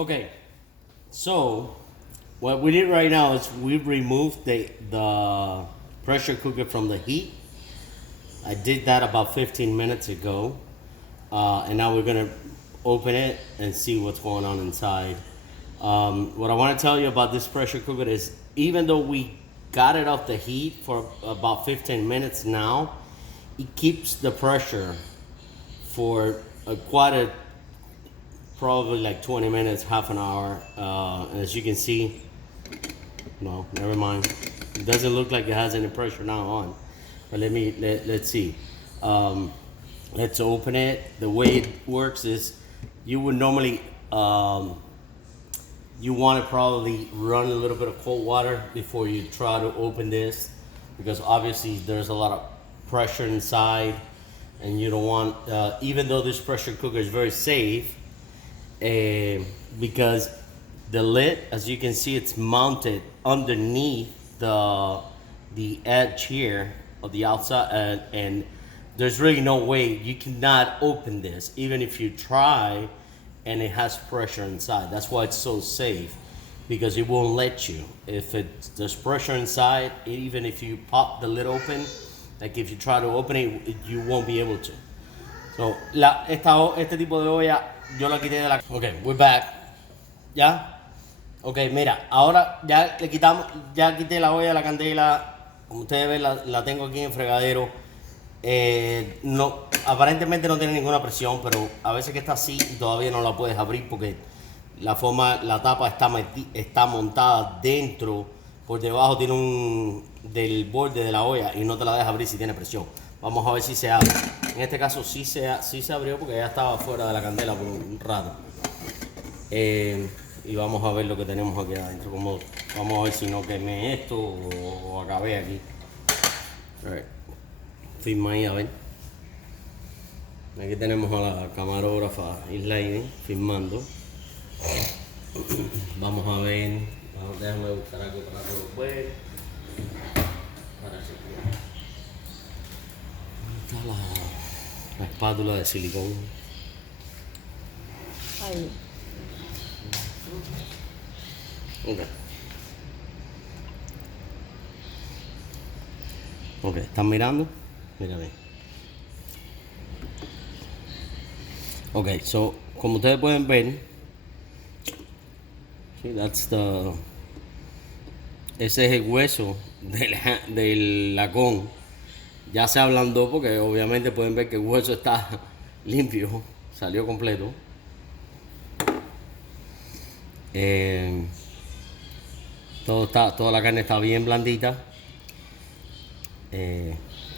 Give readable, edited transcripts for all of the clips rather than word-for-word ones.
Okay, so what we did right now is we've removed the pressure cooker from the heat. I did that about 15 minutes ago, and now we're gonna open it and see what's going on inside. What I want to tell you about this pressure cooker is, even though we got it off the heat for about 15 minutes now, it keeps the pressure for quite a probably like 20 minutes, half an hour. And as you can see, no, never mind. It doesn't look like it has any pressure now on. But let's see. Let's open it. The way it works is you would normally you want to probably run a little bit of cold water before you try to open this, because obviously there's a lot of pressure inside, and you don't want even though this pressure cooker is very safe, because the lid, as you can see, it's mounted underneath the edge here of the outside, and there's really no way you cannot open this even if you try, and it has pressure inside. That's why it's so safe, because it won't let you. If there's pressure inside, even if you pop the lid open, like if you try to open it, you won't be able to. So este tipo de olla yo la quité de la... Ok, we're back. ¿Ya? Ok, mira, ahora ya le quitamos, ya quité la olla de la candela. Como ustedes ven, la tengo aquí en el fregadero. No, aparentemente no tiene ninguna presión, pero a veces que está así y todavía no la puedes abrir porque la tapa está montada dentro, por debajo tiene del borde de la olla y no te la deja abrir si tiene presión. Vamos a ver si se abre. En este caso sí se abrió porque ya estaba fuera de la candela por un rato. Y vamos a ver lo que tenemos aquí adentro. Vamos a ver si no quemé esto o acabé aquí. Right. Firma ahí, a ver. Aquí tenemos a la camarógrafa Islaine filmando. Vamos a ver. Déjame buscar algo para ver. Está la espátula de silicón. Ahí. Ok. Ok, ¿están mirando? Mírame. Ok, so, como ustedes pueden ver, ese es el hueso del lacón. Ya se ablandó porque obviamente pueden ver que el hueso está limpio, salió completo. Toda la carne está bien blandita.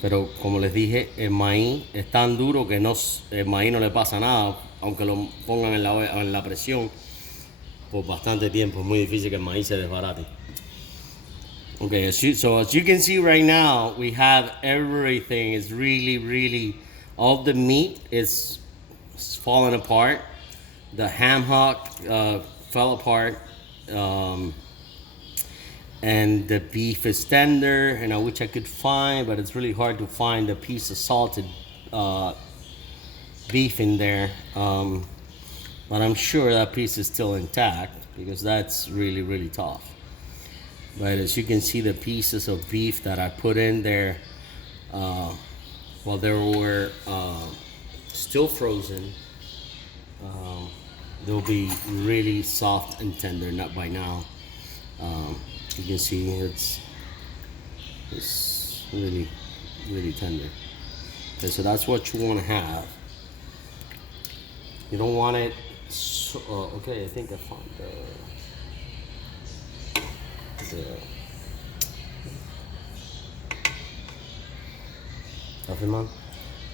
Pero como les dije, el maíz es tan duro que el maíz no le pasa nada, aunque lo pongan en la presión por bastante tiempo. Es muy difícil que el maíz se desbarate. Okay, so as you can see right now, we have everything is really, all the meat is falling apart. The ham hock fell apart. And the beef is tender, and I wish I could find, but it's really hard to find a piece of salted beef in there. But I'm sure that piece is still intact because that's really tough. But as you can see, the pieces of beef that I put in there while they were still frozen, they'll be really soft and tender, not by now. You can see it's really tender. Okay, so that's what you want to have. You don't want it so, okay, I think I found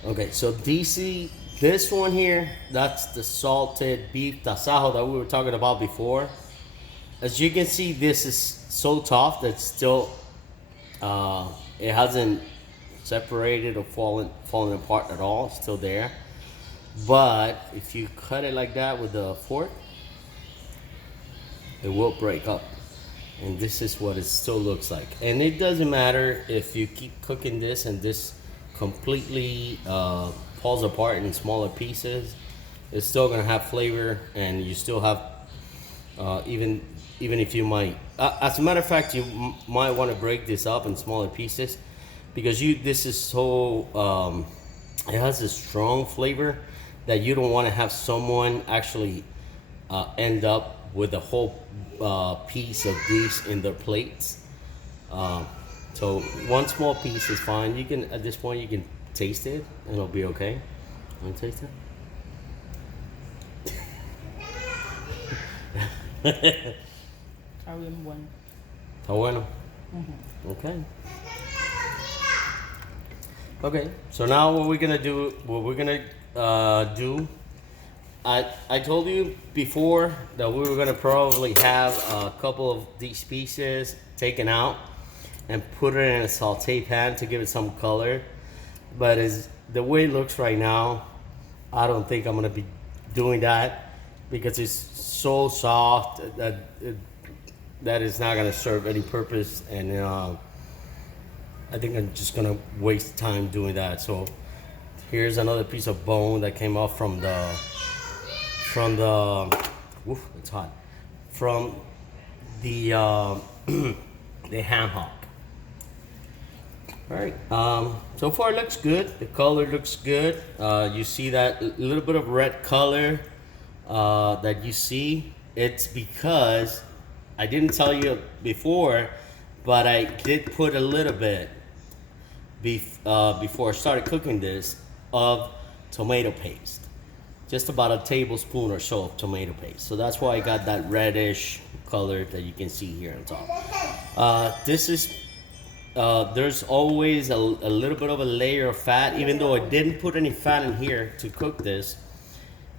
okay, so this one here, that's the salted beef tasajo that we were talking about before. As you can see, this is so tough that still it hasn't separated or fallen apart at all. It's still there. But if you cut it like that with a fork, it will break up. And this is what it still looks like. And it doesn't matter if you keep cooking this and this completely falls apart in smaller pieces. It's still gonna have flavor, and you still have Even if you might, as a matter of fact, you might want to break this up in smaller pieces because this is so it has a strong flavor that you don't want to have someone actually end up with a whole piece of these in their plates. So one small piece is fine. You can, at this point, you can taste it and it'll be okay. Want to taste it? Está bien bueno. Está bueno. Okay. Okay. So now what we're gonna do? I told you before that we were gonna probably have a couple of these pieces taken out and put it in a saute pan to give it some color. But as the way it looks right now, I don't think I'm gonna be doing that because it's so soft that is not gonna serve any purpose, and I think I'm just gonna waste time doing that. So here's another piece of bone that came off from the oof, it's hot, from the the ham hock. All right, so far it looks good. The color looks good. You see that little bit of red color that you see. It's because I didn't tell you before, but I did put a little bit before I started cooking this of tomato paste. Just about a tablespoon or so of tomato paste. So that's why I got that reddish color that you can see here on top. This is there's always a little bit of a layer of fat, even though I didn't put any fat in here to cook this.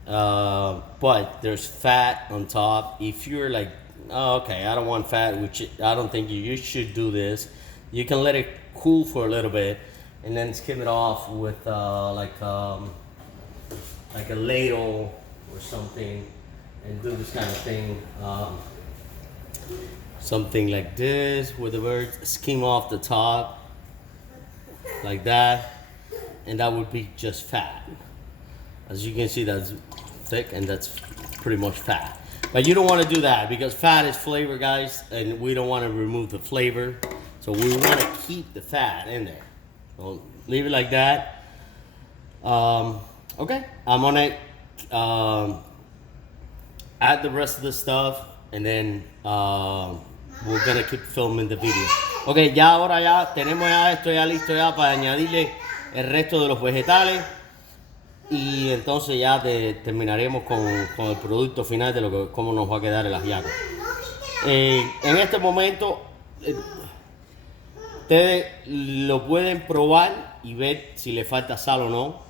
But there's fat on top. If you're like, oh, okay, I don't want fat, which I don't think you should do this. You can let it cool for a little bit and then skim it off with like a ladle or something and do this kind of thing. Something like this with the bird, skim off the top like that, and that would be just fat. As you can see, that's thick and that's pretty much fat. But you don't want to do that because fat is flavor, guys, and we don't want to remove the flavor. So we want to keep the fat in there. So leave it like that. Okay, I'm gonna add the rest of the stuff and then we're gonna keep filming the video. Ok, ya ahora ya tenemos ya esto ya listo ya para añadirle el resto de los vegetales y entonces ya terminaremos con el producto final de cómo nos va a quedar el ajiaco. En este momento ustedes lo pueden probar y ver si le falta sal o no.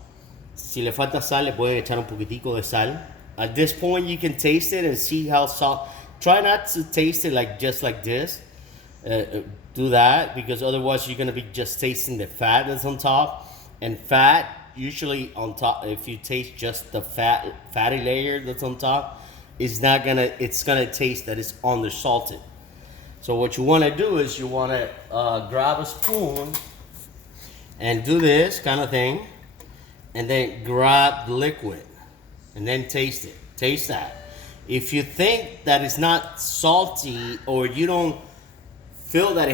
Si le falta sal, le pueden echar un poquitico de sal. At this point, you can taste it and see how salt. Try not to taste it just like this. Do that because otherwise you're gonna be just tasting the fat that's on top. And fat usually on top, if you taste just the fatty layer that's on top, it's gonna taste that it's under salted. So what you want to do is you want to grab a spoon and do this kind of thing, and then grab the liquid and then taste it. Taste that. If you think that it's not salty or you don't feel that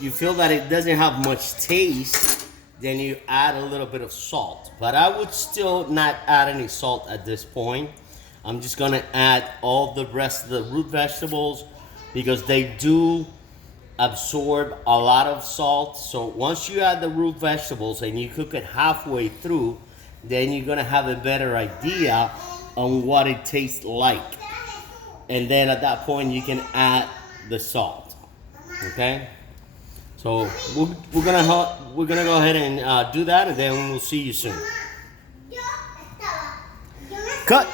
you feel that it doesn't have much taste, then you add a little bit of salt. But I would still not add any salt at this point. I'm just gonna add all the rest of the root vegetables because they do absorb a lot of salt. So once you add the root vegetables and you cook it halfway through, then you're gonna have a better idea on what it tastes like. And then at that point you can add the salt. Okay? So we're gonna go ahead and do that, and then we'll see you soon. Cut!